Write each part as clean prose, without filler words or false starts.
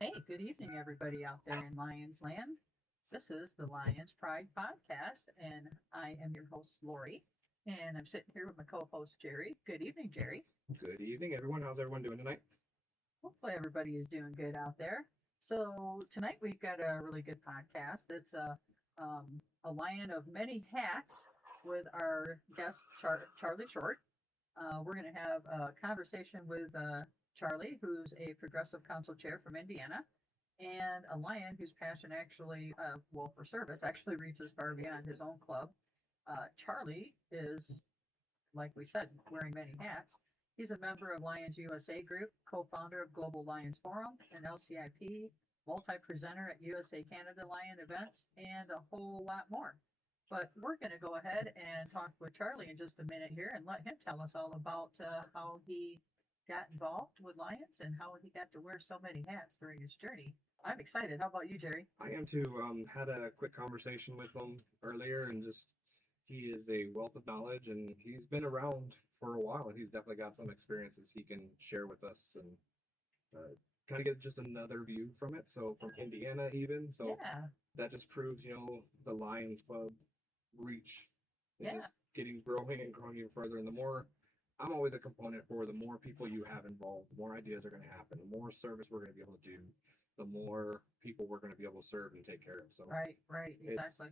Hey, good evening, everybody out there in Lions Land. This is the Lions Pride Podcast, and I am your host, Lori. And I'm sitting here with my co host, Jerry. Good evening, Jerry. Good evening, everyone. How's everyone doing tonight? Hopefully, everybody is doing good out there. So, tonight we've got a really good podcast. It's a lion of many hats with our guest, Charlie Short. We're going to have a conversation with Charlie, who's a progressive council chair from Indiana, and a lion whose passion actually, for service, actually reaches far beyond his own club. Charlie is, like we said, wearing many hats. He's a member of LionsUSA Group, co-founder of Global Lions Forum and LCIP, multi-presenter at USA Canada Lion events, and a whole lot more. But we're going to go ahead and talk with Charlie in just a minute here and let him tell us all about how he got involved with Lions and how he got to wear so many hats during his journey. I'm excited. How about you, Jerry? I am too. Had a quick conversation with him earlier, and just he is a wealth of knowledge, and he's been around for a while, and he's definitely got some experiences he can share with us, and kind of get just another view from it. So from Indiana, even Yeah, that just proves, the Lions Club reach is yeah, just getting growing and growing even further. And the more I'm always a component for the more people you have involved, the more ideas are going to happen, the more service we're going to be able to do, the more people we're going to be able to serve and take care of. So right, it's exactly.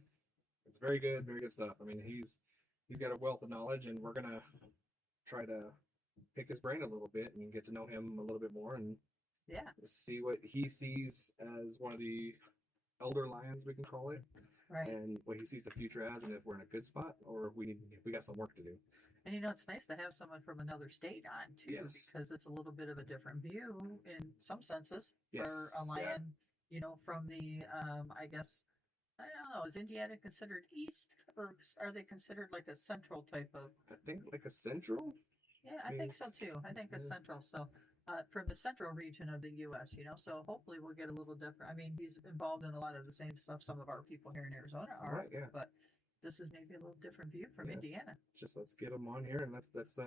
it's very good stuff. I mean, he's got a wealth of knowledge, and we're gonna try to pick his brain a little bit and get to know him a little bit more and Yeah, see what he sees as one of the elder lions, we can call it, right. and what he sees the future as, and if we're in a good spot or if we got some work to do. And it's nice to have someone from another state on too, Yes. because it's a little bit of a different view in some senses for a Yes. Yeah. lion, from the, I guess, I don't know, is Indiana considered east or are they considered like a central type of? I think like a central. Yeah, I I think mean, so too. I think it's yeah. central. So, from the central region of the U.S., so hopefully we'll get a little different. I mean, he's involved in a lot of the same stuff some of our people here in Arizona are, Right. Yeah. but this is maybe a little different view from Yeah. Indiana. Just let's get him on here and let's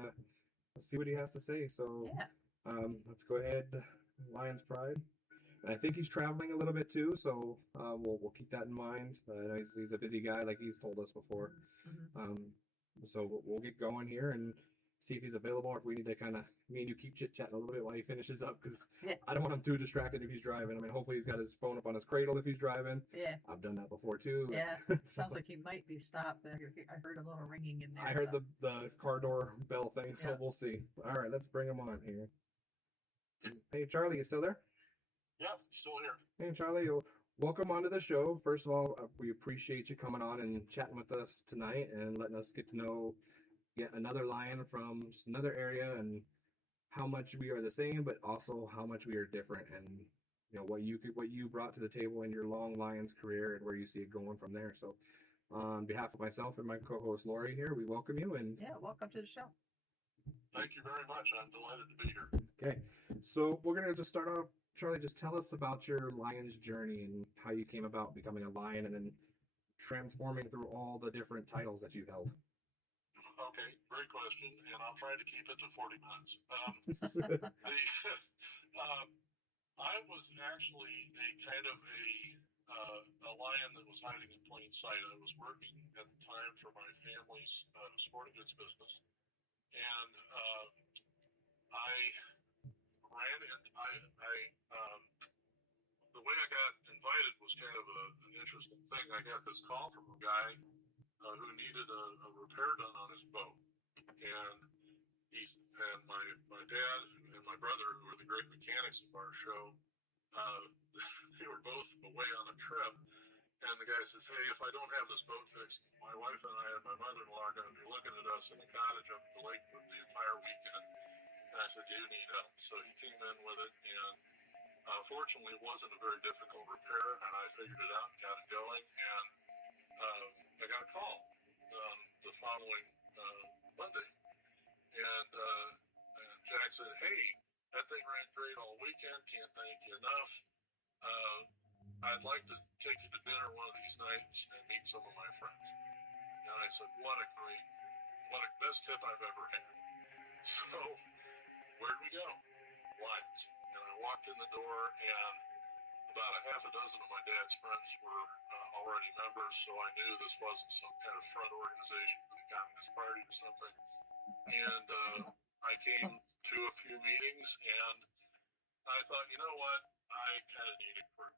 see what he has to say. So Yeah. let's go ahead. Lions Pride. And I think he's traveling a little bit too, so we'll keep that in mind. I know he's a busy guy, like he's told us before. Mhm. Um, so we'll get going here and see if he's available, or if we need to kind of me and you keep chit chatting a little bit while he finishes up, because Yeah. I don't want him too distracted if he's driving. I mean, hopefully he's got his phone up on his cradle if he's driving. Yeah. I've done that before too. Yeah. Sounds like he might be stopped. I heard a little ringing in there. I heard so. the car door bell thing, so Yeah. we'll see. All right, let's bring him on here. Hey, Charlie, you still there? Yeah, still here. Hey, Charlie, welcome onto the show. First of all, we appreciate you coming on and chatting with us tonight and letting us get to know yet another lion from just another area, and how much we are the same, but also how much we are different, and what you brought to the table in your long Lions career and where you see it going from there. So, on behalf of myself and my co-host Lori here, we welcome you. And Yeah, welcome to the show. Thank you very much. I'm delighted to be here. okay, so we're gonna just start off. Charlie, just tell us about your Lions journey and how you came about becoming a lion and then transforming through all the different titles that you've held. Okay, great question, and I'll try to keep it to 40 minutes. I was actually a kind of a lion that was hiding in plain sight. I was working at the time for my family's sporting goods business, and I ran in. The way I got invited was kind of an interesting thing. I got this call from a guy who needed a repair done on his boat, and my dad and my brother, who were the great mechanics of our show, uh, they were both away on a trip. And the guy says, "Hey, if I don't have this boat fixed, my wife and I and my mother-in-law are going to be looking at us in a cottage up at the lake for the entire weekend." And I said, "Do you need help?" So he came in with it, and fortunately, it wasn't a very difficult repair, and I figured it out and got it going. And I got a call the following Monday, and Jack said, "Hey, that thing ran great all weekend. Can't thank you enough. I'd like to take you to dinner one of these nights and meet some of my friends." And I said, what a best tip I've ever had. So where'd we go? Lions. And I walked in the door, and about a half a dozen of my dad's friends were already members, so I knew this wasn't some kind of front organization for the Communist Party or something. And I came to a few meetings, and I thought, you know what, I kind of need a career.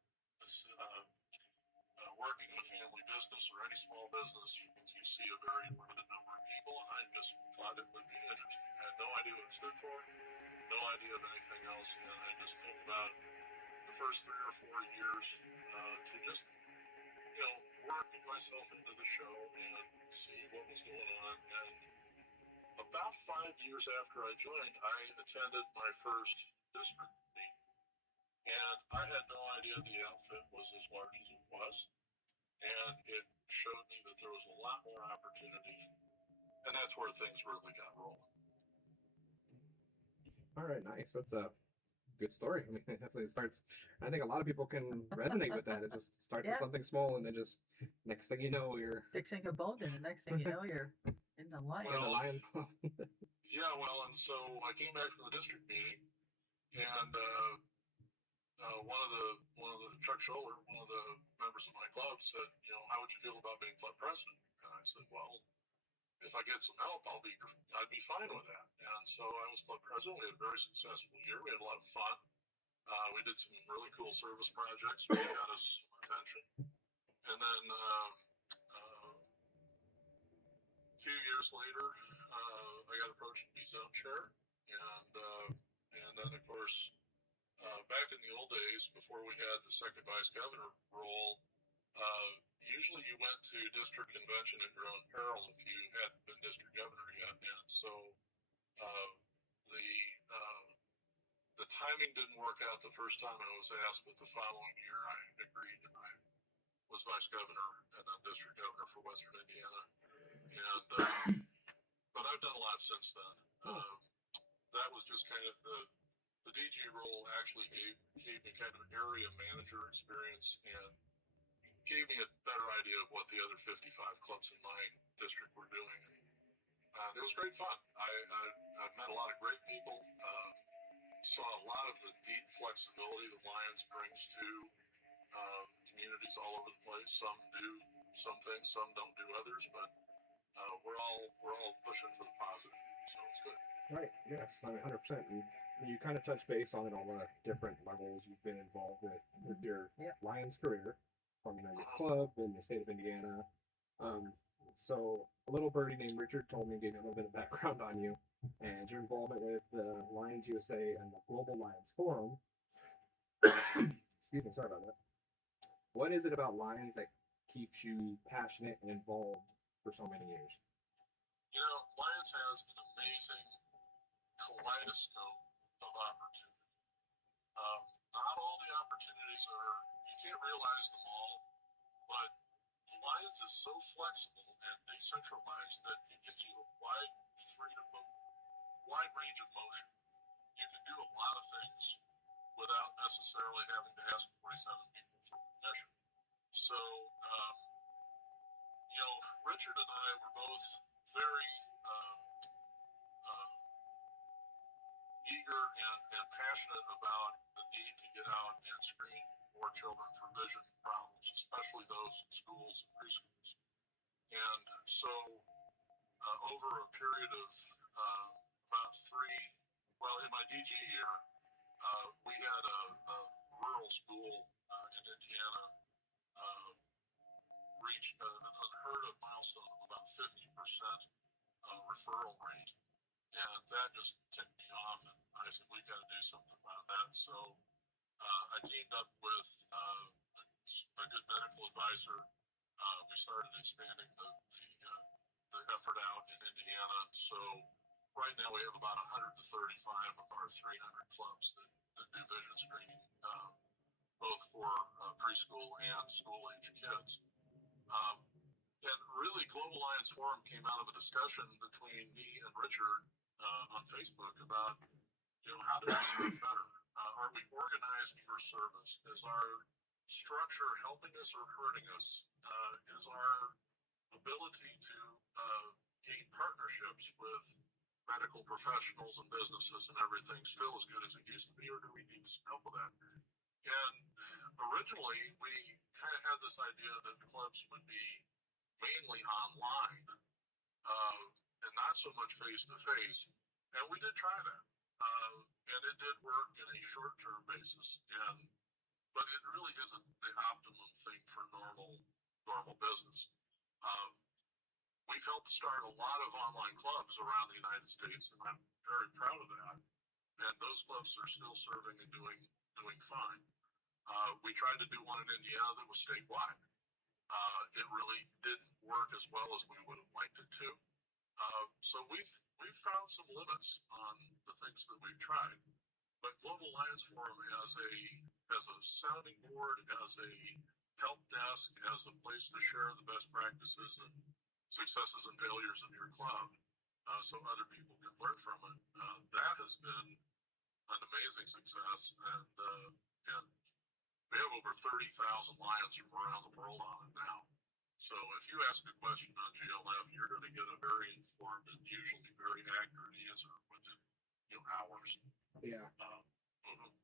Working in a family business or any small business, you see a very limited number of people, and I just thought it would be interesting. I had no idea what it stood for, no idea of anything else, and I just took about the first 3 or 4 years to just, work myself into the show and see what was going on. And about 5 years after I joined, I attended my first district meeting, and I had no idea the outfit was as large as it was, and it showed me that there was a lot more opportunity, and that's where things really got rolling. All right, nice. That's a good story. I mean, it definitely starts. I think a lot of people can resonate with that. It just starts Yeah. with something small, and then just next thing you know, you're Fixing a boat, and the next thing you know, you're in the line. in the Lions Club. Yeah, well, and so I came back from the district meeting, and one of the Chuck Scholler, one of the members of my club, said, how would you feel about being club president? And I said, well, if I get some help, I'd be fine with that. And so I was club president. We had a very successful year. We had a lot of fun. We did some really cool service projects, which got us some attention. And then a few years later, I got approached to be zone chair, and then of course, back in the old days, before we had the second vice governor role, usually you went to district convention at your own peril if you hadn't been district governor yet. And so uh, the uh, the timing didn't work out the first time I was asked, but the following year I agreed, and I was vice governor and then district governor for Western Indiana. And but I've done a lot since then. That was just kind of the DG role actually gave me kind of an area manager experience and gave me a better idea of what the other 55 clubs in my district were doing. And it was great fun. I met a lot of great people. Saw a lot of the deep flexibility that Lions brings to communities all over the place. Some do some things, some don't do others, but we're all pushing for the positive, so it's good. Right. Yes. I mean, 100%. You kind of touch base on it, all the different levels you've been involved with your Lions career from your club in the state of Indiana. So a little birdie named Richard told me, gave me a little bit of background on you and your involvement with the LionsUSA and the Global Lions Forum. Excuse me, sorry about that. What is it about Lions that keeps you passionate and involved for so many years? Lions has an amazing kaleidoscope of opportunity. Not all the opportunities you can't realize them all, but the Lions is so flexible and decentralized that it gives you a wide freedom of wide range of motion. You can do a lot of things without necessarily having to ask 47 people for permission. So, Richard and I were both very eager and passionate about the need to get out and screen more children for vision problems, especially those in schools and preschools. And so, over a period of about in my DG year, we had a rural school in Indiana reach an unheard of milestone of about 50% referral rate. And that just ticked me off, and I said, we've got to do something about that. So I teamed up with a good medical advisor. We started expanding the effort out in Indiana. So right now we have about 135 of our 300 clubs that do vision screening, both for preschool and school-age kids. And really, Global Lions Forum came out of a discussion between me and Richard on Facebook about, how do we do better? Are we organized for service? Is our structure helping us or hurting us? Is our ability to gain partnerships with medical professionals and businesses and everything still as good as it used to be, or do we need some help with that? And originally, we kind of had this idea that clubs would be mainly online, uh, and not so much face to face. And we did try that, and it did work in a short term basis. And but it really isn't the optimum thing for normal business. Um, we've helped start a lot of online clubs around the United States, and I'm very proud of that. And those clubs are still serving and doing fine. We tried to do one in Indiana that was statewide. It really didn't work as well as we would have liked it to. So we've found some limits on the things that we've tried. But Global Lions Forum as a sounding board, as a help desk, as a place to share the best practices and successes and failures of your club, so other people can learn from it. That has been an amazing success, and we have over 30,000 Lions from around the world on it now. So if you ask a question on GLF, you're going to get a very informed and usually very accurate answer within hours. Yeah.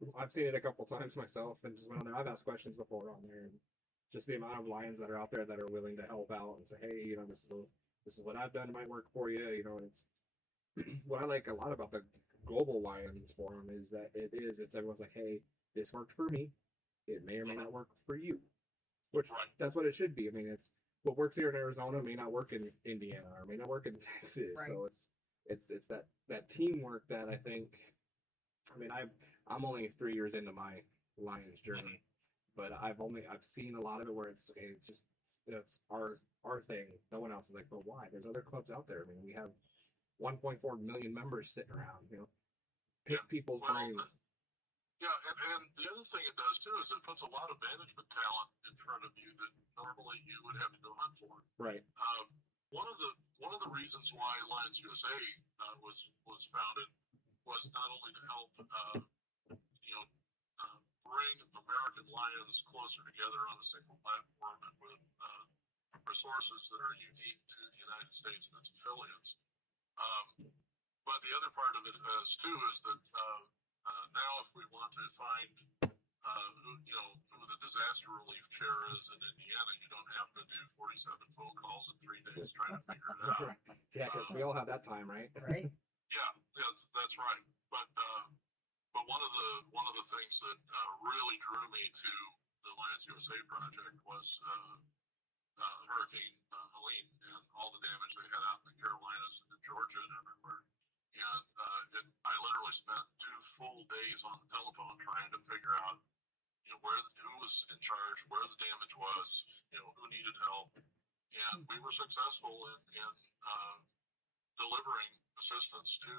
Mhm. I've seen it a couple times myself, and just went on there. I've asked questions before on there, and just the amount of Lions that are out there that are willing to help out and say, hey, this is what I've done. It might work for you. And it's what I like a lot about the Global Lions Forum is that it's everyone's like, hey, this worked for me. It may or may not work for you, which Right. that's what it should be. I mean, it's what works here in Arizona may not work in Indiana or may not work in Texas. Right. So it's that teamwork that I think. I mean, I'm only 3 years into my Lions journey, but I've seen a lot of it where it's just it's our thing. No one else is like, but why? There's other clubs out there. I mean, we have 1.4 million members sitting around. Pick Yeah. people's Well, brains. Yeah, and the other thing it does too is it puts a lot of management talent in front of you that normally you would have to go hunt for. Right. One of the reasons why Lions USA was founded was not only to help you know bring American Lions closer together on a single platform and with resources that are unique to the United States and its affiliates. But the other part of it is too is that now if we want to find who the disaster relief chair is in Indiana, you don't have to do 47 phone calls in 3 days trying to figure it out. Yeah, because we all have that time, right? Right. Yeah, that's right. But one of the things that really drew me to the Lions USA project was Hurricane Helene and all the damage they had out in the Carolinas and in Georgia and everywhere. And I literally spent 2 full days on the telephone trying to figure out who was in charge, where the damage was, who needed help, and we were successful in delivering assistance to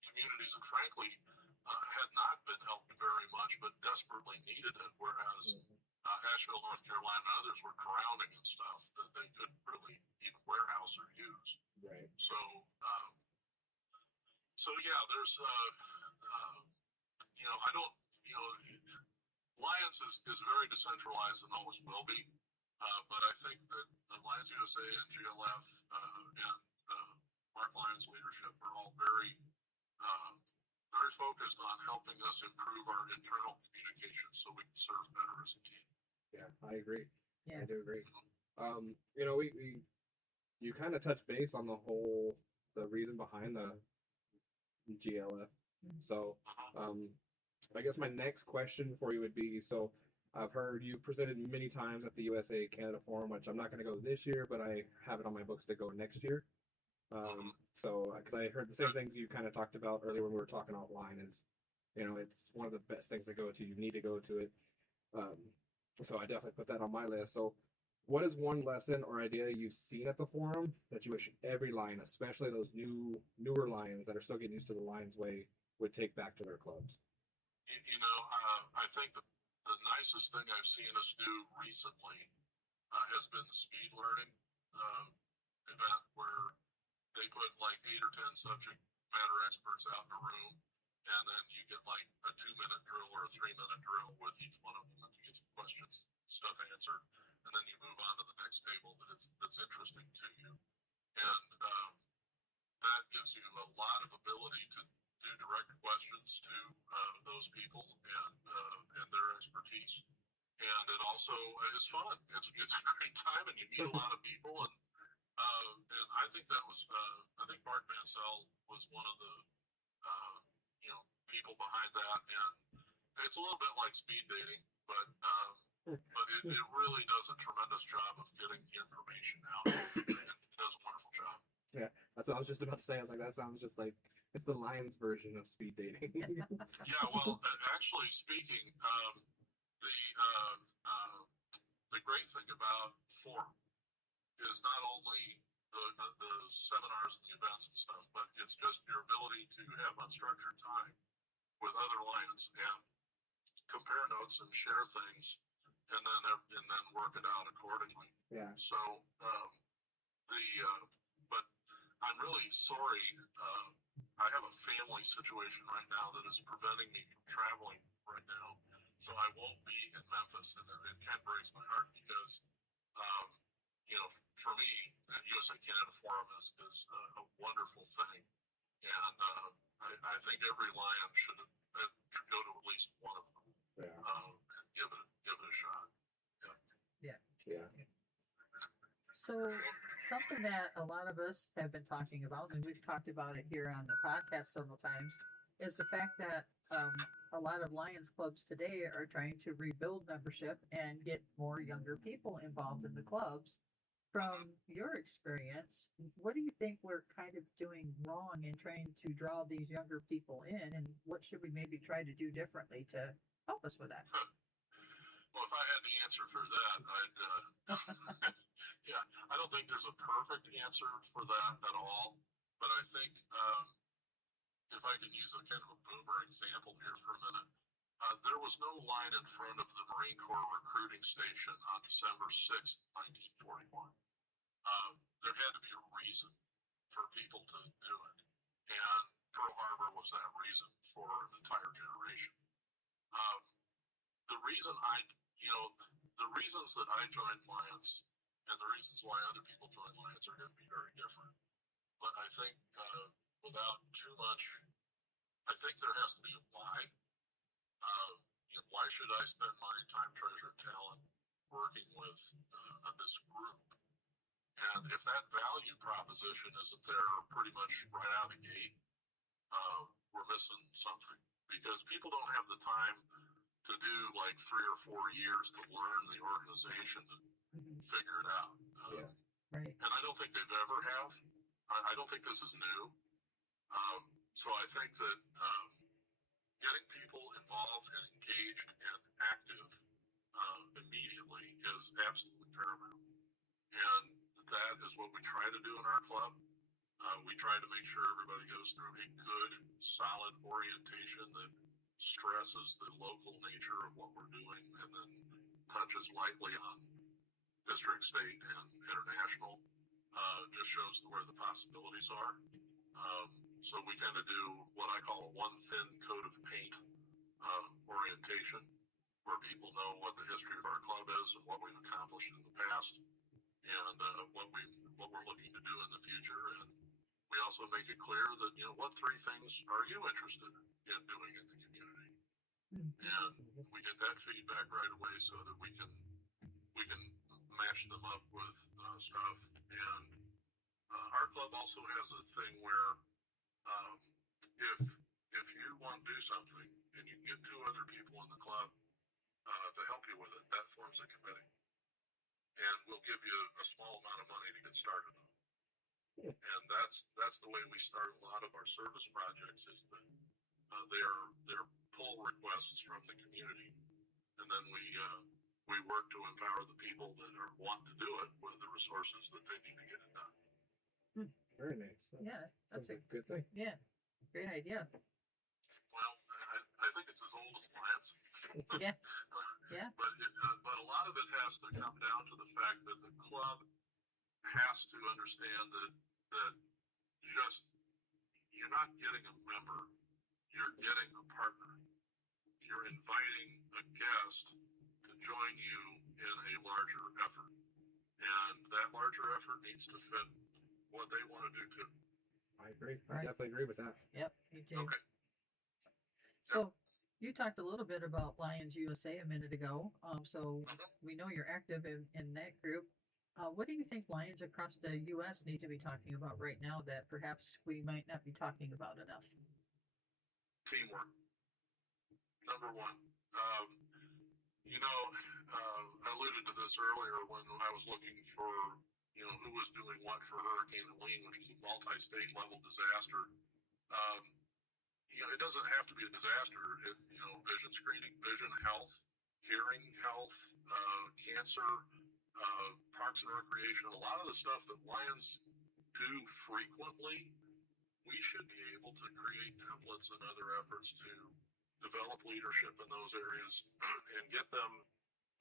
communities that frankly had not been helped very much, but desperately needed it. Whereas Asheville, North Carolina, and others were drowning in stuff that they couldn't really even warehouse or use. Right. So yeah, there's I don't Lions is very decentralized and always will be, but I think that Lions USA and GLF and Mark Lyons' leadership are all very focused on helping us improve our internal communication so we can serve better as a team. Yeah, I agree. Yeah. I do agree. You kind of touched base on the reason behind the GLF. So, I guess my next question for you would be, so I've heard you presented many times at the USA Canada Forum, which I'm not going to go this year, but I have it on my books to go next year. So, because I heard the same things you kind of talked about earlier when we were talking offline, is, it's one of the best things to go to. You need to go to it. So I definitely put that on my list. So what is one lesson or idea you've seen at the forum that you wish every Lion, especially those newer Lions that are still getting used to the Lions way, would take back to their clubs? I think the nicest thing I've seen us do recently has been the speed learning event where they put like 8 or 10 subject matter experts out in a room, and then you get like a 2-minute drill or a 3-minute drill with each one of them, and you get some questions, stuff answered, and then you move on to the next table that's interesting to you, and that gives you a lot of ability to do direct questions to those people, and expertise. And it also is fun. It's a great time, and you meet a lot of people. And I think that was I think Mark Mansell was one of the uh, people behind that. And it's a little bit like speed dating, but it really does a tremendous job of getting the information out. It does a wonderful job. Yeah, that's what I was just about to say. I was like, that sounds just like it's the Lions version of speed dating. Yeah, well, actually speaking, the uh, uh, the great thing about Forum is not only the seminars and the events and stuff, but it's just your ability to have unstructured time with other Lions and compare notes and share things, and then work it out accordingly. Yeah. So the but I'm really sorry. I have a family situation right now that is preventing me from traveling right now, so I won't be in Memphis, and it kind of breaks my heart because, um, for me, USA Canada Forum is a wonderful thing, and I think every Lion should go to at least one of them, Yeah. and give it a shot. Yeah. Yeah. So something that a lot of us have been talking about, and we've talked about it here on the podcast several times, is the fact that a lot of Lions clubs today are trying to rebuild membership and get more younger people involved in the clubs. From your experience, what do you think we're kind of doing wrong in trying to draw these younger people in, and what should we maybe try to do differently to help us with that? Well, if I had the answer for that, I'd. Yeah, I don't think there's a perfect answer for that at all. But I think if I can use a kind of a boomer example here for a minute, there was no line in front of the Marine Corps recruiting station on December 6th, 1941. There had to be a reason for people to do it. And Pearl Harbor was that reason for an entire generation. Um, the reason the reasons that I joined Lions and the reasons why other people join Lions are going to be very different. But I think without too much, I think there has to be a why. Why should I spend my time, treasure, and talent working with this group? And if that value proposition isn't there pretty much right out of the gate, we're missing something. Because people don't have the time to do like 3 or 4 years to learn the organization and figure it out. Yeah. Right. And I don't think they've ever have. I don't think this is new. So I think that getting people involved and engaged and active immediately is absolutely paramount. And that is what we try to do in our club. We try to make sure everybody goes through a good, solid orientation that stresses the local nature of what we're doing and then touches lightly on district, state, and international. Just shows where the possibilities are. So we kind of do what I call a one thin coat of paint orientation, where people know what the history of our club is and what we've accomplished in the past, and what we're looking to do in the future. And we also make it clear that what 3 things are you interested in doing in the community, and we get that feedback right away so that we can match them up with stuff. And our club also has a thing where if you want to do something and you can get 2 other people in the club to help you with it, that forms a committee, and we'll give you a small amount of money to get started on. And that's the way we start a lot of our service projects, is that they're pull requests from the community, and then we work to empower the people that want to do it with the resources that they need to get it done. Very nice. Yeah, that's Sounds like a good thing. yeah, great idea. Well, I think it's as old as plants. Yeah, yeah. But a lot of it has to come down to the fact that the club has to understand that just you're not getting a member, you're getting a partner. You're inviting a guest to join you in a larger effort, and that larger effort needs to fit what they want to do too. I agree. Right. I definitely agree with that. Yep, me too. Okay. So You talked a little bit about Lions USA a minute ago, so Mhm. we know you're active in that group. What do you think Lions across the U.S. need to be talking about right now that perhaps we might not be talking about enough? Teamwork, number one. Um, I alluded to this earlier when I was looking for, who was doing what for Hurricane Helene, which is a multi-state level disaster. Um, it doesn't have to be a disaster. Vision screening, vision health, hearing health, cancer, parks and recreation, a lot of the stuff that Lions do frequently, we should be able to create templates and other efforts to develop leadership in those areas and get them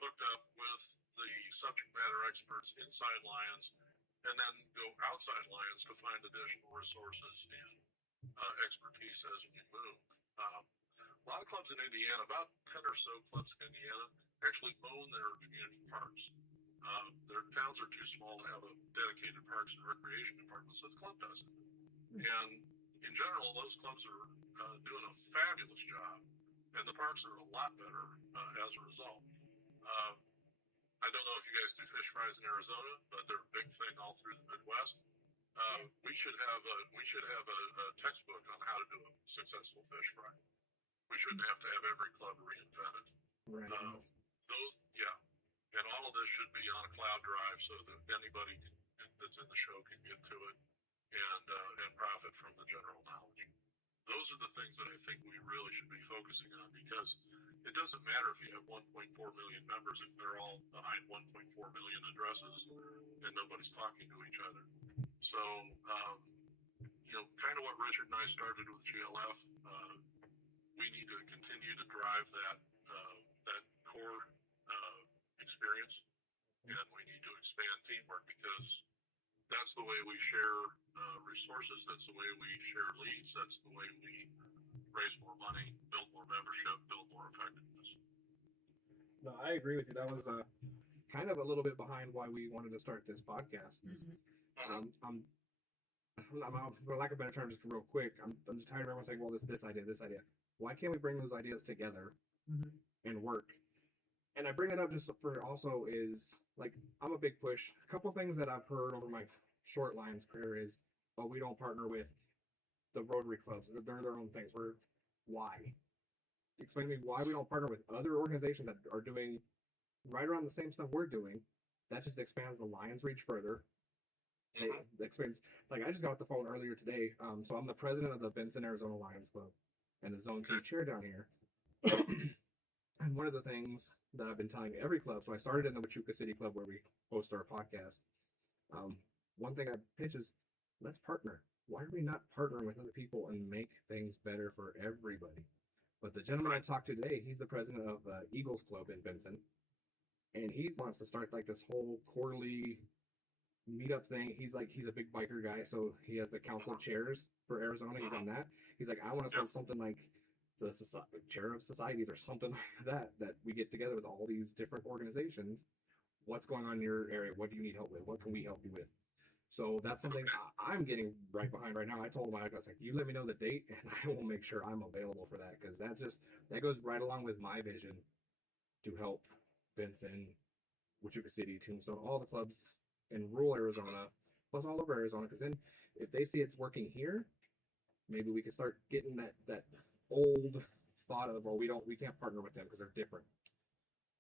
hooked up with the subject matter experts inside Lions and then go outside Lions to find additional resources and expertise as we move. A lot of clubs in Indiana, about 10 or so clubs in Indiana, actually own their community parks. Their towns are too small to have a dedicated parks and recreation department, so the club does it. And in general, those clubs are doing a fabulous job, and the parks are a lot better as a result. Um, I don't know if you guys do fish fries in Arizona, but they're a big thing all through the Midwest. We should have a textbook on how to do a successful fish fry. We shouldn't have to have every club reinvent it. Right. Yeah, and all of this should be on a cloud drive so that anybody that's in the show can get to it and profit from the general knowledge. Those are the things that I think we really should be focusing on, because it doesn't matter if you have 1.4 million members if they're all behind 1.4 million addresses and nobody's talking to each other. So, kind of what Richard and I started with GLF, we need to continue to drive that core experience, and we need to expand teamwork, because that's the way we share resources. That's the way we share leads. That's the way we raise more money, build more membership, build more effectiveness. No, I agree with you. That was kind of a little bit behind why we wanted to start this podcast. For lack of a better term, just real quick, I'm just tired of everyone saying, well, this idea. Why can't we bring those ideas together and work? And I bring it up just for also is, like, I'm a big push. A couple things that I've heard over my short Lions career is, oh, we don't partner with the Rotary clubs. They're their own things. Why? Explain to me why we don't partner with other organizations that are doing right around the same stuff we're doing. That just expands the Lions reach further. It expands, like, I just got off the phone earlier today. So I'm the president of the Benson, Arizona Lions Club and the Zone 2 chair down here. And one of the things that I've been telling every club, so I started in the Wichita City Club where we host our podcast. One thing I pitch is, let's partner. Why are we not partnering with other people and make things better for everybody? But the gentleman I talked to today, he's the president of Eagles Club in Benson, and he wants to start like this whole quarterly meetup thing. He's a big biker guy, so he has the council chairs for Arizona. He's on that. He's like, I want to start something like the chair of societies or something like that we get together with all these different organizations. What's going on in your area? What do you need help with? What can we help you with? So that's something I'm getting right behind right now. I told him, I was like, you let me know the date and I will make sure I'm available for that, because that goes right along with my vision to help Benson, Wichita City, Tombstone, all the clubs in rural Arizona, plus all over Arizona, because then if they see it's working here, maybe we can start getting that old thought of, well, we can't partner with them because they're different.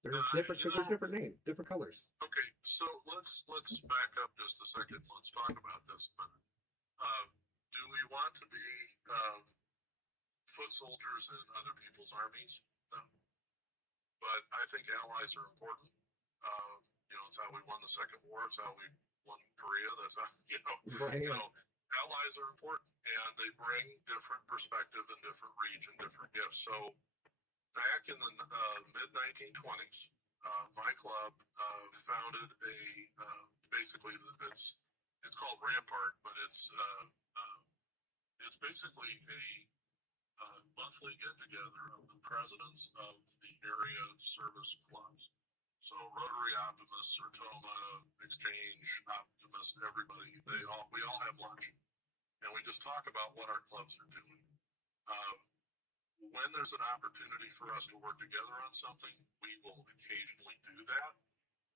They're just different because they're different names, different colors. Okay, so let's back up just a second. Let's talk about this a minute. Do we want to be foot soldiers in other people's armies? No. But I think allies are important. It's how we won the Second War. It's how we won Korea. That's how, Right. Allies are important, and they bring different perspective and different reach and different gifts. So back in the mid-1920s, my club founded basically it's called Rampart, but it's basically a monthly get-together of the presidents of the area service clubs. So Rotary Optimists, Sertoma, Exchange Optimists, everybody, we all have lunch, and we just talk about what our clubs are doing. when there's an opportunity for us to work together on something, we will occasionally do that.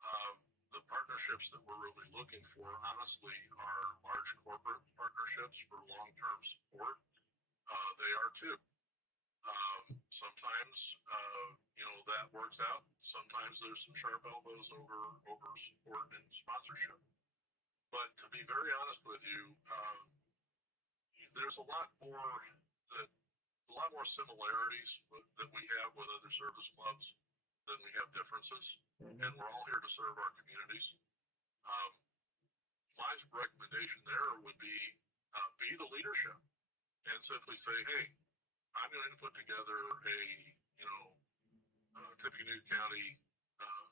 Um, the partnerships that we're really looking for, honestly, are large corporate partnerships for long-term support. They are too. Sometimes, that works out. Sometimes there's some sharp elbows over support and sponsorship. But to be very honest with you, there's that a lot more similarities that we have with other service clubs than we have differences, and we're all here to serve our communities. Um, my recommendation there would be the leadership and simply say, hey, I'm going to put together a Tippecanoe County uh,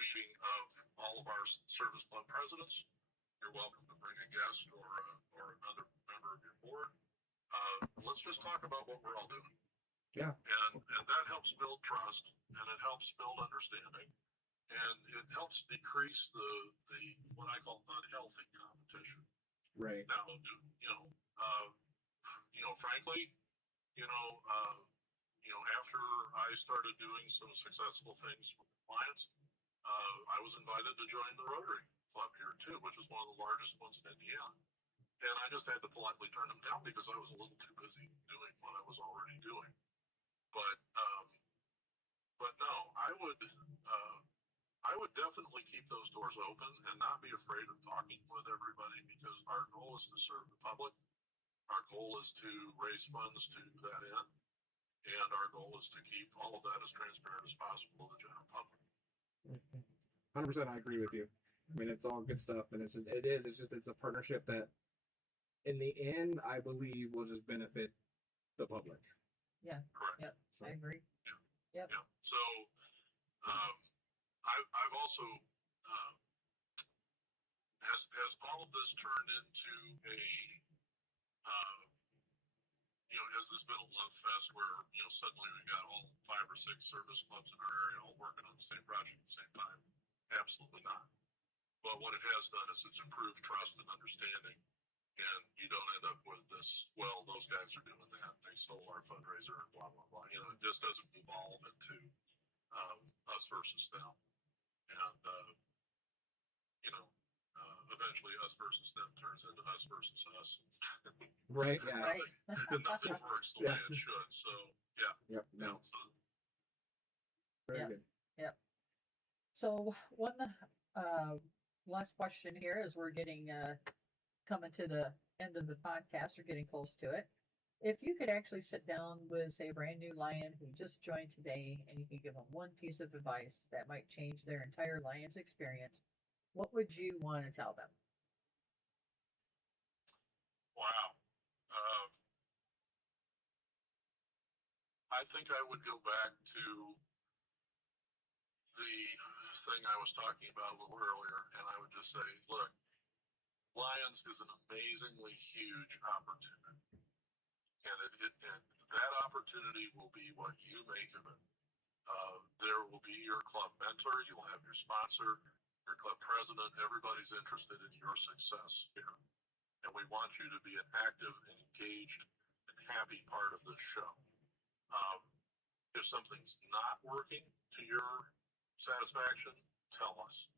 meeting of all of our service club presidents. You're welcome to bring a guest or another member of your board. Let's just talk about what we're all doing. Yeah. And that helps build trust, and it helps build understanding, and it helps decrease the what I call unhealthy competition. Right. Now, frankly, after I started doing some successful things with clients, I was invited to join the Rotary Club here too, which is one of the largest ones in Indiana. And I just had to politely turn them down because I was a little too busy doing what I was already doing. But no, I would definitely keep those doors open and not be afraid of talking with everybody, because our goal is to serve the public. Our goal is to raise funds to that end, and our goal is to keep all of that as transparent as possible to the general public. 100%, I agree with you. I mean, it's all good stuff, and it's a partnership that, in the end, I believe will just benefit the public. Yeah. Correct. Yep. So, I agree. Yeah. So, I've also has all of this turned into uh, has this been a love fest where suddenly we got all 5 or 6 service clubs in our area all working on the same project at the same time? Absolutely not. But what it has done is it's improved trust and understanding, and you don't end up with this, well, those guys are doing that, they stole our fundraiser, and blah blah blah. It just doesn't evolve into us versus them, and eventually us versus them turns into us versus us. right. Yeah. Right. Nothing works the way it should. So yeah. Yep. No. Very Yep. good. Yep. So one last question here, as we're getting coming to the end of the podcast, or getting close to it. If you could actually sit down with, say, a brand new Lion who just joined today, and you could give them one piece of advice that might change their entire Lions experience, what would you want to tell them? Wow. I think I would go back to the thing I was talking about a little earlier, and I would just say, look, Lions is an amazingly huge opportunity, and and that opportunity will be what you make of it. There will be your club mentor, you'll have your sponsor, your club president. Everybody's interested in your success here, and we want you to be an active and engaged and happy part of this show. If something's not working to your satisfaction, tell us.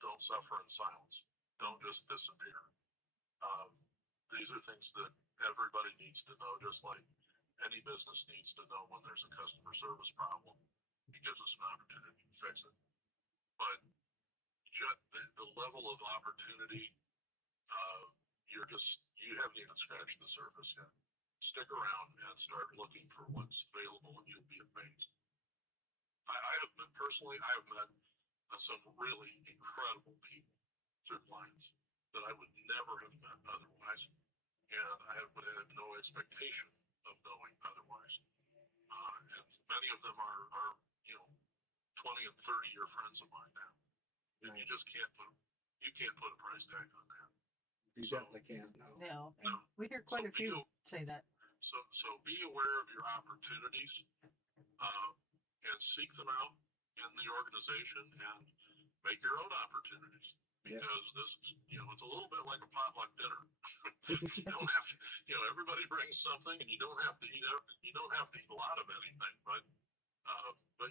Don't suffer in silence. Don't just disappear. Um, these are things that everybody needs to know, just like any business needs to know when there's a customer service problem. It gives us an opportunity to fix it. But the level of opportunity, you haven't even scratched the surface yet. Stick around and start looking for what's available, and you'll be amazed. I have met some really incredible people through Lions that I would never have met otherwise, and would have no expectation of knowing otherwise. And many of them are 20 and 30-year friends of mine now, and you just can't put a price tag on that. You definitely can't. No. And we hear quite a few say that. So be aware of your opportunities, and seek them out in the organization, and make your own opportunities. because this, it's a little bit like a potluck dinner. You don't have to, everybody brings something, and you don't have to eat. You don't have to eat a lot of anything, but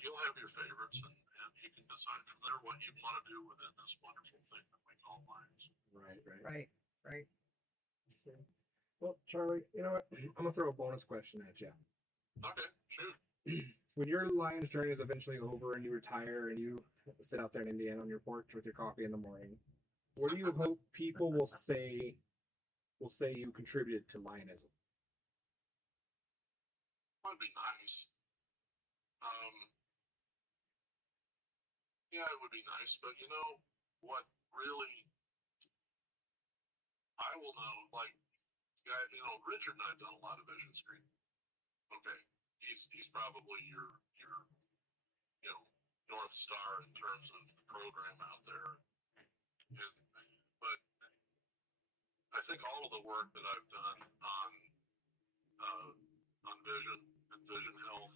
you'll have your favorites, and you can decide from there what you want to do within this wonderful thing that we call Lions. Right. So, well, Charlie, you know what? I'm gonna throw a bonus question at you. Okay, shoot. When your Lions journey is eventually over and you retire and you sit out there in Indiana on your porch with your coffee in the morning, what do you hope people will say you contributed to Lionism? That'd be nice. Yeah, it would be nice, but what really I will know, like, Richard and I have done a lot of vision screen. Okay, he's probably your North Star in terms of the program out there. But I think all of the work that I've done on vision and vision health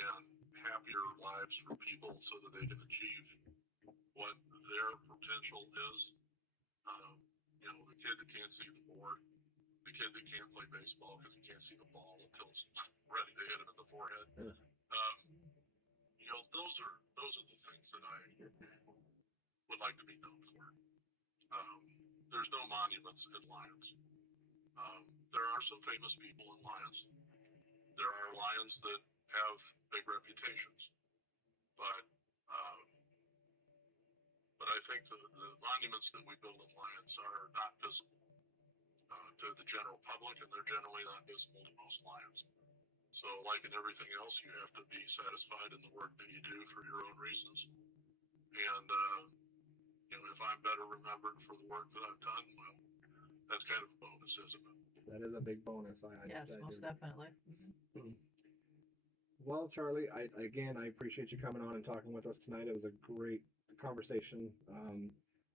and happier lives for people so that they can achieve what their potential is. The kid that can't see the board, the kid that can't play baseball because he can't see the ball until it's ready to hit him in the forehead. Yeah. Those are the things that I would like to be known for. There's no monuments in Lions. There are some famous people in Lions. There are Lions that have big reputations, but I think the monuments that we build in Lions are not visible to the general public, and they're generally not visible to most Lions. So, like in everything else, you have to be satisfied in the work that you do for your own reasons. And if I'm better remembered for the work that I've done, well, that's kind of a bonus, isn't it? That is a big bonus. Yes, most definitely. Well, Charlie, I appreciate you coming on and talking with us tonight. It was a great conversation.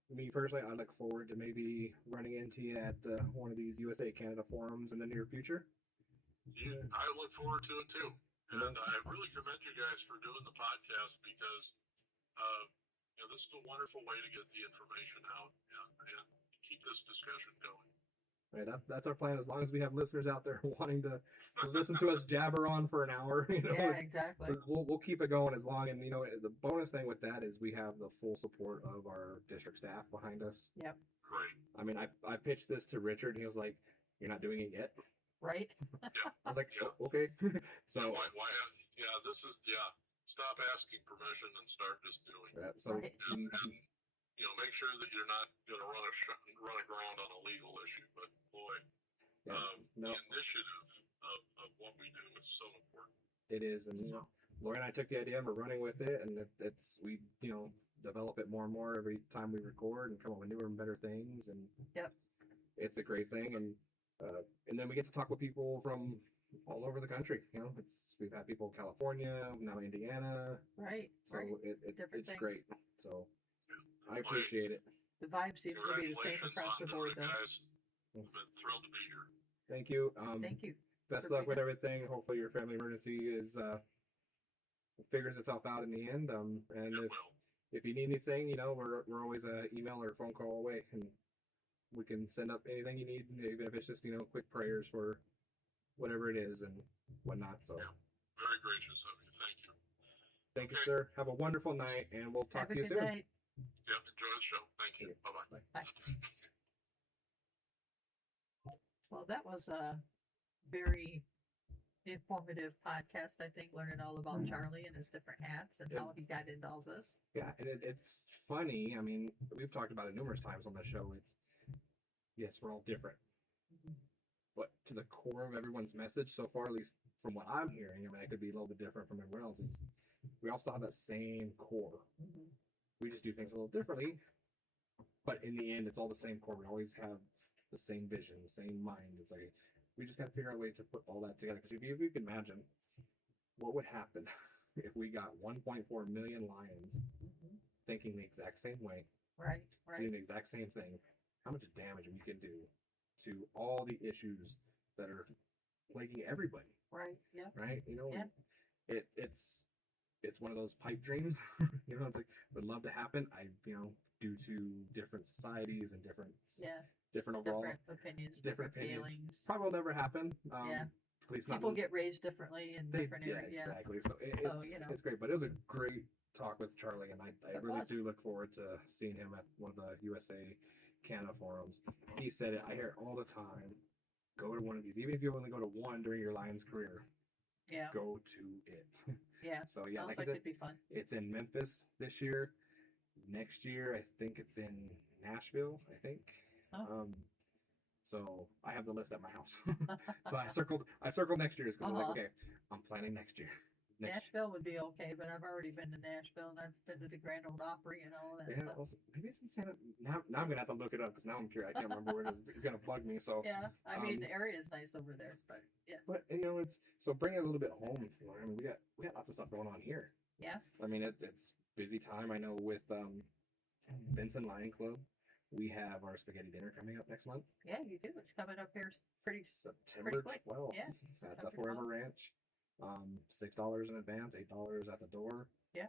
Me personally, I look forward to maybe running into you at one of these USA Canada forums in the near future. I look forward to it too. And I really commend you guys for doing the podcast because this is a wonderful way to get the information out and keep this discussion going. Right, that's our plan. As long as we have listeners out there wanting to listen to us jabber on for an hour, yeah, exactly. We'll keep it going as long. And the bonus thing with that is we have the full support of our district staff behind us. Yep. Great. I mean, I pitched this to Richard, and he was like, "You're not doing it yet." Right. Yeah. I was like, Yeah. "Oh, okay." So why? Stop asking permission and start just doing it. so Right. And make sure that you're not going to run aground on a legal issue. But boy, the initiative of what we do is so important. It is, and Lori and I took the idea and we're running with it, and we develop it more and more every time we record and come up with newer and better things, and it's a great thing, and then we get to talk with people from all over the country. We've had people in California, now Indiana, Right. so right. it's great. So I appreciate it. The vibe seems to be the same across the board, though. Guys. I've been thrilled to be here. Thank you. Thank you. Best for luck with being everything. Hopefully your family emergency figures itself out in the end. And if you need anything, we're always an email or a phone call away, and we can send up anything you need, even if it's just quick prayers for whatever it is and whatnot. So very gracious of you. Thank you. Thank you, sir. Have a wonderful night, and we'll talk Have a to you good soon. night. Yep, enjoy the show. Thank you. Bye-bye. Bye. Well, that was a very informative podcast, I think, learning all about Charlie and his different hats and how he got into all this. Yeah, and it's funny. I mean, we've talked about it numerous times on the show. Yes, we're all different. But to the core of everyone's message so far, at least from what I'm hearing, I mean, it could be a little bit different from everyone else, is we all still have that same core. We just do things a little differently, but in the end, it's all the same core. We always have the same vision, the same mind. It's like, we just got to figure out a way to put all that together. Because if you can imagine what would happen if we got 1.4 million Lions thinking the exact same way, Right. doing the exact same thing, how much damage we can do to all the issues that are plaguing everybody. Right. Yeah. Right? it's one of those pipe dreams. It's like would love to happen. Due to different societies and different overall different opinions, different feelings. probably will never happen. Yeah. At least People not get raised differently in different areas. Yeah, exactly. So it's great. But it was a great talk with Charlie, and I really do look forward to seeing him at one of the USA Canada forums. He said it. I hear it all the time. Go to one of these, even if you only go to one during your Lions career. Yeah. Go to it. Yeah. So yeah, sounds like like I said, it'd be fun. it's in Memphis this year. Next year, I think it's in Nashville. I think. Oh. So I have the list at my house. So I circled next year's because I'm like, okay, I'm planning next year. Nashville would be okay, but I've already been to Nashville and I've been to the Grand Ole Opry and all that stuff. Also, maybe it's in Santa. Now I'm gonna have to look it up because now I'm curious. I can't remember where it is. It's gonna bug me. So yeah, I mean the area is nice over there, but yeah. But it's so bringing it a little bit home. I mean, we got lots of stuff going on here. Yeah. I mean, it's busy time. I know with Benson Lion Club, we have our spaghetti dinner coming up next month. Yeah, you do. It's coming up here September 12th. Yeah. At the Forever Ranch. $6 in advance, $8 at the door. Yeah.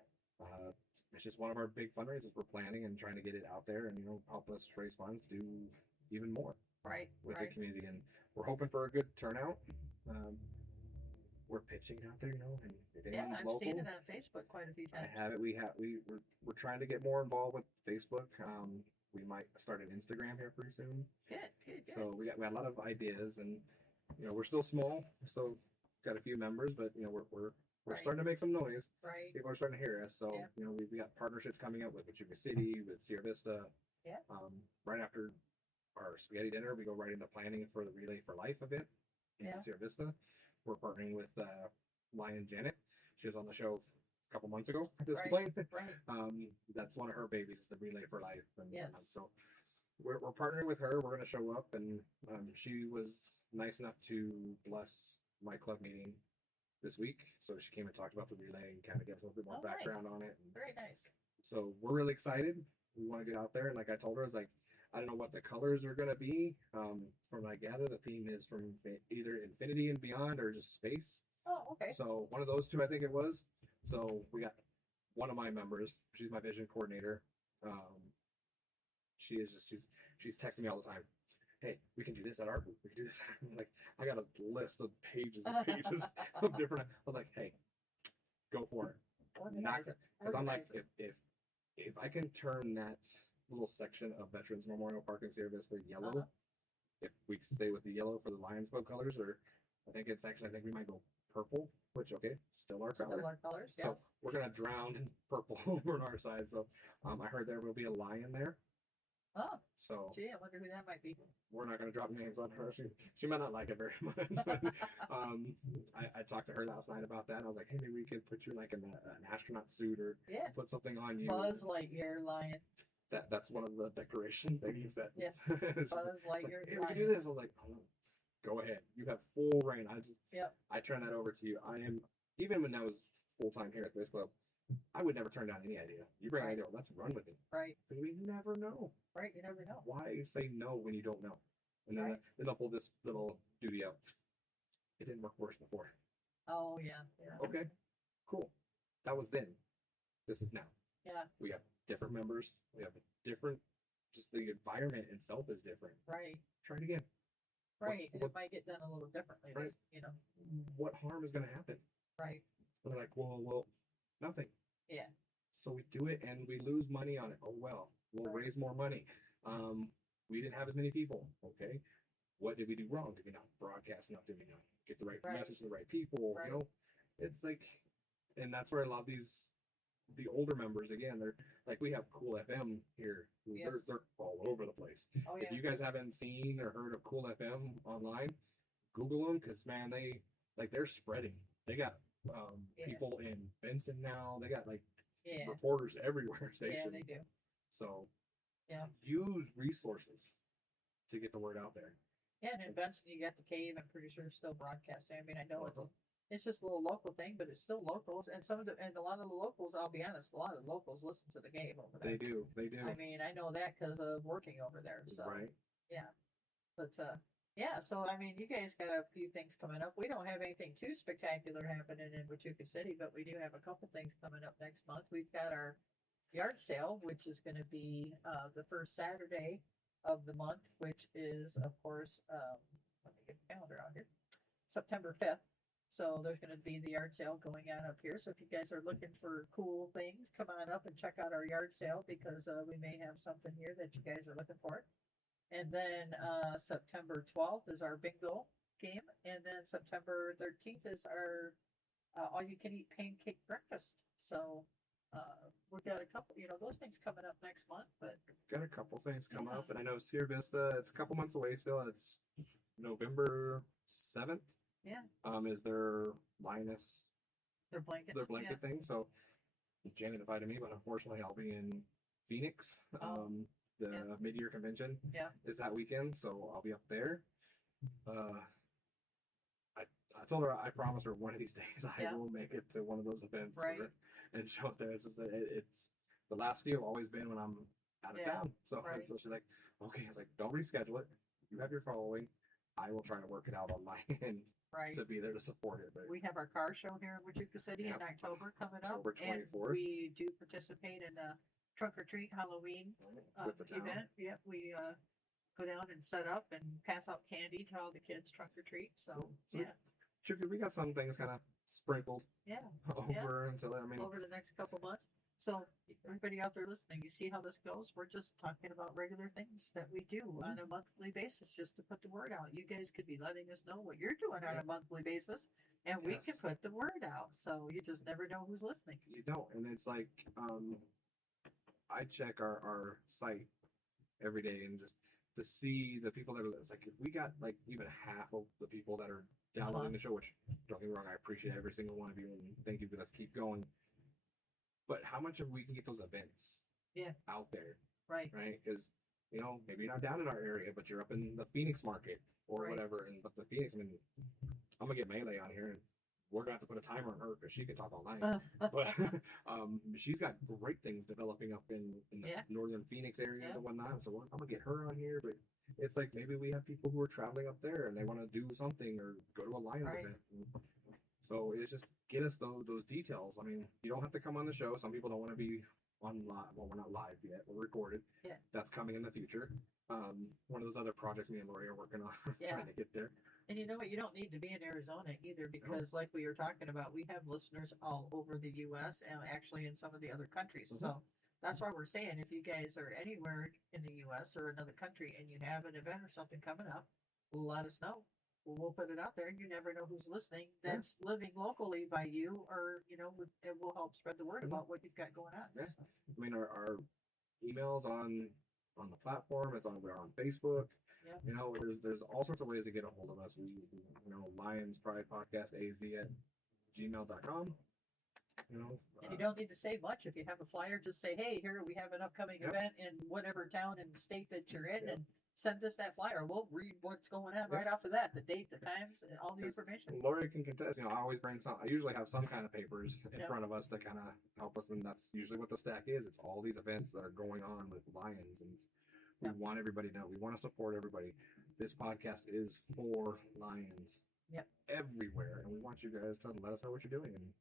It's just one of our big fundraisers we're planning and trying to get it out there and help us raise funds to do even more. Right. With the community, and we're hoping for a good turnout. We're pitching out there, and if anyone's local, I've seen it on Facebook quite a few times. I have it. We're trying to get more involved with Facebook. We might start an Instagram here pretty soon. Good. So we got a lot of ideas, and we're still small. We're still got a few members, but we're starting to make some noise. Right. People are starting to hear us. So we got partnerships coming up with Pachuca City, with Sierra Vista. Yeah. Right after our spaghetti dinner, we go right into planning for the Relay for Life event in Sierra Vista. We're partnering with Lion Janet. She was on the show a couple months ago at this point. Right. That's one of her babies, is the Relay for Life. And yes. So we're partnering with her. We're going to show up, and she was nice enough to bless my club meeting this week. So she came and talked about the relay and kind of gave us a little bit more background on it. And very nice. so we're really excited. We want to get out there, and like I told her, I was like, I don't know what the colors are going to be. From what I gather, the theme is from either infinity and beyond or just space. Oh, okay. So one of those two, I think it was. So we got one of my members. She's my vision coordinator. She's texting me all the time. Hey, we can do this at our booth. We can do this. I'm like, I got a list of pages and pages of different. I was like, hey, go for it. Because I'm like, if I can turn that little section of Veterans Memorial Park in Sierra Vista yellow, if we stay with the yellow for the Lions Club colors, or I think we might go purple, which still our color. Still our colors. Yes. So we're gonna drown in purple over on our side. So I heard there will be a lion there. Oh, so gee, I wonder who that might be. We're not going to drop names on her. She might not like it very much. But, I talked to her last night about that. And I was like, hey, maybe we could put you like in an astronaut suit or put something on you. Buzz Lightyear lion. That's one of the decoration things that. Yes. Buzz Lightyear. Like, hey, we can do this. I was like, oh, go ahead. You have full reign. I turn that over to you. Even when I was full time here at this club, I would never turn down any idea. You bring an idea, let's run with it. Right. Because we never know. Right, you never know. Why say no when you don't know? And then they'll pull this little duty out. It didn't work worse before. Oh, yeah. Okay, cool. That was then. This is now. Yeah. We have different members. We have a different, just the environment itself is different. Right. Try it again. Right, and it might get done a little differently. Right. What harm is going to happen? Right. And they're like, well, nothing. Yeah. So we do it and we lose money on it. Oh, well, we'll raise more money. We didn't have as many people. Okay. What did we do wrong? Did we not broadcast enough? Did we not get the right message to the right people? Right. It's like, and that's where a lot of the older members, again, they're like, we have Cool FM here. Yes. They're all over the place. Oh, yeah. If you guys haven't seen or heard of Cool FM online, Google them, because man, they're spreading. They got people in Benson now. They got reporters everywhere. Yeah, they do. So use resources to get the word out there. Yeah, and in Benson you got the cave. I'm pretty sure it's still broadcasting. I mean, I know it's just a little local thing, but it's still locals. And a lot of the locals, I'll be honest, a lot of the locals listen to the cave over there. They do. I mean, I know that because of working over there. So right. yeah, but Yeah, so I mean, you guys got a few things coming up. We don't have anything too spectacular happening in Wichita City, but we do have a couple things coming up next month. We've got our yard sale, which is going to be the first Saturday of the month, which is, of course, let me get the calendar out here, September 5th. So there's going to be the yard sale going on up here. So if you guys are looking for cool things, come on up and check out our yard sale because we may have something here that you guys are looking for. And then September 12th is our bingo game. And then September 13th is our all you can eat pancake breakfast. So we've got a couple, those things coming up next month. But Got a couple things come Yeah. up, and I know Sierra Vista. It's a couple months away still. It's November 7th. yeah, Is their Linus their blankets. their blanket Yeah. thing? So Janet invited me, but unfortunately I'll be in Phoenix. Oh, The yeah. mid-year convention Yeah. is that weekend, so I'll be up there. Uh, I told her I promised her one of these days I Yeah. will make it to one of those events Right. and show up there. It's just that it's the last few have always been when I'm out of Yeah, town. So right. so she's like, okay. I was like, don't reschedule it. You have your following. I will try to work it out on my end Right. to be there to support it. But We have our car show here in Wichita City Yep. in October coming up. October And 24th. we do participate in the trunk or treat Halloween with the town. event. Yep, we go down and set up and pass out candy to all the kids trunk or treat. So So yeah, we got some things kind of sprinkled yeah, over until I mean over the next couple months. So everybody out there listening, you see how this goes? We're just talking about regular things that we do on a monthly basis just to put the word out. You guys could be letting us know what you're doing on a monthly basis and we can Yes. put the word out. So you just never know who's listening. you don't, and it's like I check our site every day and just to see the people that are it's like if we got like even half of the people that are downloading the show, which don't get me wrong, I appreciate every single one of you and thank you for let's keep going. But how much of we can get those events Yeah. out there, Right. right? Because maybe you're not down in our area, but you're up in the Phoenix market or Right. whatever. And but the Phoenix, I mean, I'm gonna get Melee on here, and we're gonna have to put a timer on her because she can talk all night. But she's got great things developing up in the Yeah. northern Phoenix areas Yeah. and whatnot. So I'm gonna get her on here. But it's like maybe we have people who are traveling up there and they want to do something or go to a Lions Right. event. So it's just get us those details. I mean, you don't have to come on the show. Some people don't want to be on live. Well, we're not live yet. We're recorded. Yeah. That's coming in the future. One of those other projects me and Lori are working on Yeah. trying to get there. And you know what? You don't need to be in Arizona either because, like we were talking about, we have listeners all over the U.S. and actually in some of the other countries. Mhm. So that's why we're saying if you guys are anywhere in the U.S. or another country and you have an event or something coming up, let us know. We'll put it out there. You never know who's listening Yeah. that's living locally by you, or it will help spread the word Mhm. about what you've got going on. Yeah. So, I mean, our emails on the platform. We're on Facebook. Yep. There's all sorts of ways to get a hold of us. Lions Pride Podcast AZ at gmail.com. And you don't need to say much. If you have a flyer, just say, hey, here we have an upcoming Yep. event in whatever town and state that you're in, Yep. and send us that flyer. We'll read what's going on Yep. right off of that, the date, the times, and all the 'Cause information. Lori can contest. I always bring some. I usually have some kind of papers in Yep. front of us to kind of help us, and that's usually what the stack is. It's all these events that are going on with Lions, and we Yep. want everybody to know. We want to support everybody. This podcast is for Lions. Yep. Everywhere, and we want you guys to let us know what you're doing. And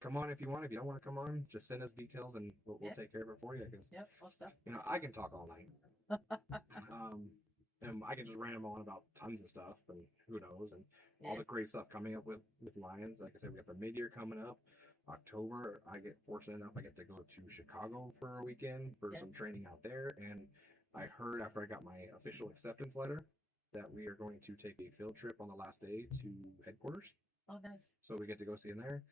come on if you want. If you don't want to come on, just send us details, and we'll Yeah. take care of it for you. Because Yep, most stuff. I can talk all night. And I can just rant on about tons of stuff, and who knows, and all Yeah. the great stuff coming up with Lions. Like I said, we got the mid-year coming up. October, I get fortunate enough, I get to go to Chicago for a weekend for Yeah. some training out there. And I heard after I got my official acceptance letter that we are going to take a field trip on the last day to headquarters. Oh, nice. So we get to go see him there.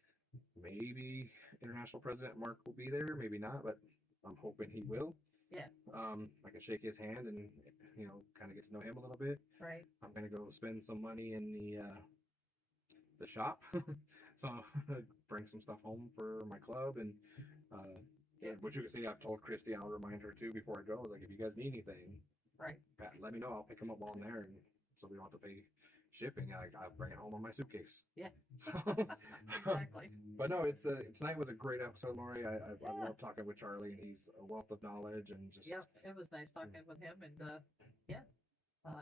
Maybe International President Mark will be there, maybe not, but I'm hoping he will. Yeah. I can shake his hand and kind of get to know him a little bit. Right. I'm gonna go spend some money in the shop, so bring some stuff home for my club and what you can see. I've told Christy, I'll remind her too before I go. I was like, if you guys need anything, Right. let me know. I'll pick them up while I'm there, and so we don't have to pay shipping. I'll bring it home on my suitcase. Yeah. So, Exactly. But no, tonight was a great episode, Lori. I Yeah. love talking with Charlie, and he's a wealth of knowledge and just Yep, it was nice talking with him, and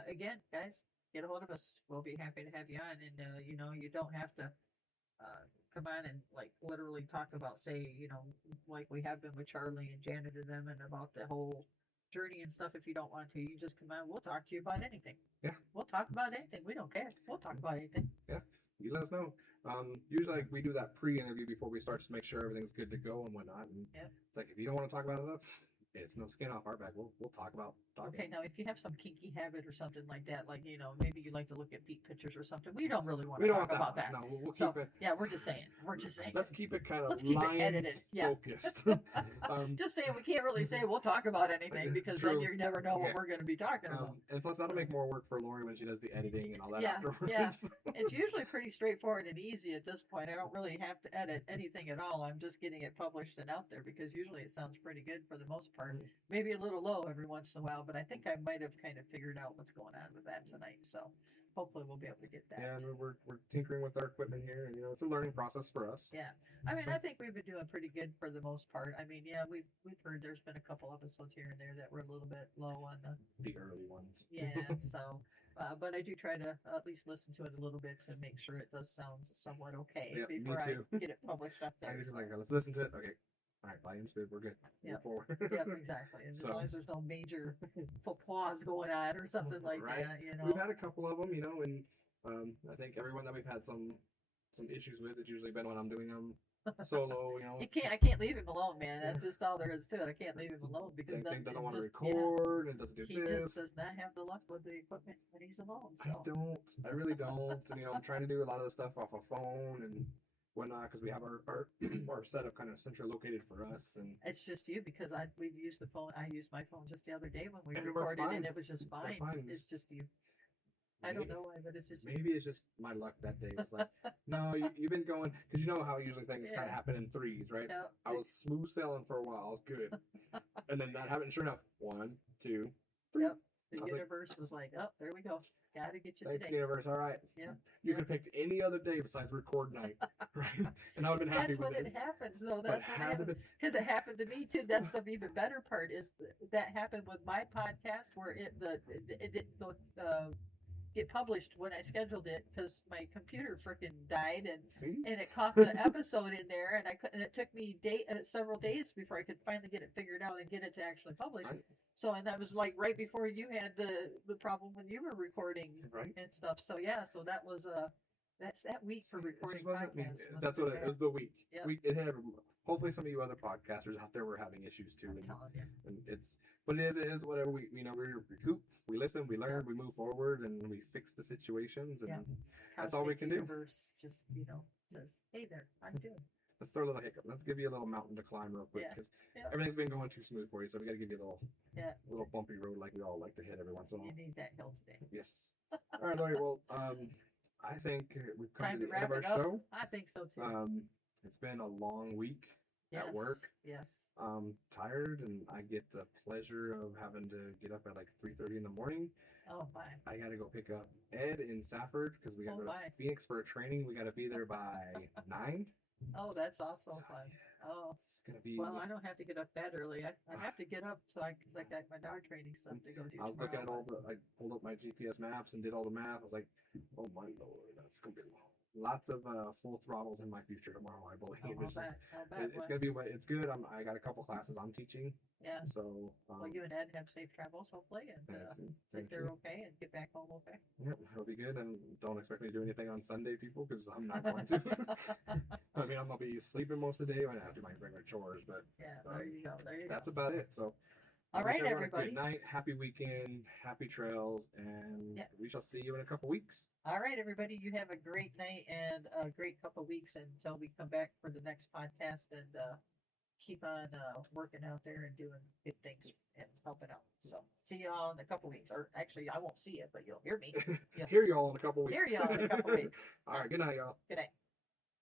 again, guys, get a hold of us. We'll be happy to have you on. And, you don't have to come on and like literally talk about, say, like we have been with Charlie and Janet and them and about the whole journey and stuff. If you don't want to, you just come on. We'll talk to you about anything. Yeah. We'll talk about anything. We don't care. We'll talk about anything. Yeah. You let us know. Usually like we do that pre-interview before we start to make sure everything's good to go and whatnot. And it's like, if you don't want to talk about it, it's no skin off our back. We'll talk about Okay, now if you have some kinky habit or something like that, like maybe you like to look at feet pictures or something, we don't really want to talk about that. No, we'll So, keep it. yeah, we're just saying. Let's keep it kind of Let's keep it Lions edited. Yeah. focused. Just saying, we can't really say we'll talk about anything because True. then you never know what Yeah. we're going to be talking about. And plus, that'll make more work for Lori when she does the editing and all that Yeah, afterwards. yeah. It's usually pretty straightforward and easy at this point. I don't really have to edit anything at all. I'm just getting it published and out there because usually it sounds pretty good for the most part. Maybe a little low every once in a while, but I think I might have kind of figured out what's going on with that tonight. So hopefully we'll be able to get that. Yeah, and we're tinkering with our equipment here, and it's a learning process for us. Yeah, I mean, So- I think we've been doing pretty good for the most part. I mean, yeah, we've heard there's been a couple episodes here and there that were a little bit low on the early ones. yeah. So, but I do try to at least listen to it a little bit to make sure it does sound somewhat okay Yeah, me before too. I get it published up I there. was just so. like, let's listen to it. Okay, all right, volume's good. We're good. Yep. Move forward. Yep, exactly. And So- as long as there's no major applause going on or something like Right. that, We've had a couple of them, and I think everyone that we've had some issues with, it's usually been when I'm doing them solo. I can't leave him alone, man. That's just all there is to it. I can't leave him alone because Thing then doesn't it want to just- record and doesn't do He this. just does not have the luck with the equipment when he's alone. I So don't. I really don't. And I'm trying to do a lot of the stuff off a phone and whatnot because we have our our setup kind of centrally located for us. And it's just you because we've used the phone. I used my phone just the other day when we And it works recorded, fine. and it was just fine. That's fine. It's just you. I don't know why, but it's just you. Maybe it's just my luck that day. It's like, no, you've been going because you know how usually things kind of Yeah. happen in threes, right? Yeah, I was smooth sailing for a while. I was good, and then that happened. Sure enough, 1, 2, 3. Yep. The I was like, universe was like, oh, there we go. Got to get you Thanks, today. universe. All right. Yeah. You could have picked any other day besides record night, right? And I would have been happy That's with when it. it happens, though. But That's it when it had to happens. be- Because it happened to me too. That's the even better part is that happened with my podcast where it didn't get published when I scheduled it because my computer freaking died See? and it caught the episode in there and it took me several days before I could finally get it figured out and get it to actually publish. Right. So and that was like right before you had the problem when you were recording Right. and stuff. So yeah, so that was that's that week for It recording just wasn't me. podcasts. must That's have what been it was. The week. Yep. It had. Hopefully, some of you other podcasters out there were having issues too. bad. I'm And, telling you. and but it is whatever we we recoup, we listen, we learn, we move forward, and we fix the situations, and Yeah. that's all we Cosmic can do. Universe just says, "Hey there, how you doing?" Let's throw a little hiccup. Let's give you a little mountain to climb real quick Yeah. because Yeah. everything's been going too smooth for you. So we got to give you a Yeah. little bumpy road like we all like to hit every once in a You while. need that hill today. Yes. All right, Lori. Well, I think we've come Time to to the end of our wrap it up. show. I think so too. It's been a long week at work. Yes. Tired, and I get the pleasure of having to get up at like 3:30 in the morning. Oh my. I got to go pick up Ed in Safford because we got to Oh, go my. to Phoenix for a training. We got to be there by 9. Oh, that's also So, fun. Oh. It's gonna be. Well, I don't have to get up that early. I have to get up because I got my dog training stuff to go do. I was looking at tomorrow, all I pulled up my GPS maps and did all the math. I was like, oh my lord, that's gonna be lots of full throttles in my future tomorrow, I believe. I'll It's, bet. I'll bet. it's gonna be, it's good. I got a couple classes I'm teaching, Yeah. so. Well, you and Ed have safe travels, hopefully, and thank if you. they're okay and get back home okay. Yep, it'll be good, and don't expect me to do anything on Sunday, people, because I'm not going to. I mean, I'm gonna be sleeping most of the day when I have to do my regular chores, but Yeah. There you go. There you go. that's about it. So. All I wish right, everyone a everybody. Good night, happy weekend, happy trails, and Yeah. we shall see you in a couple weeks. All right, everybody. You have a great night and a great couple weeks until we come back for the next podcast and keep on working out there and doing good things and helping out. So see you all in a couple weeks. Or actually, I won't see you, but you'll hear me. Yeah. Hear y'all in a couple weeks. Hear y'all in a couple weeks. All right, good night, y'all. Good night.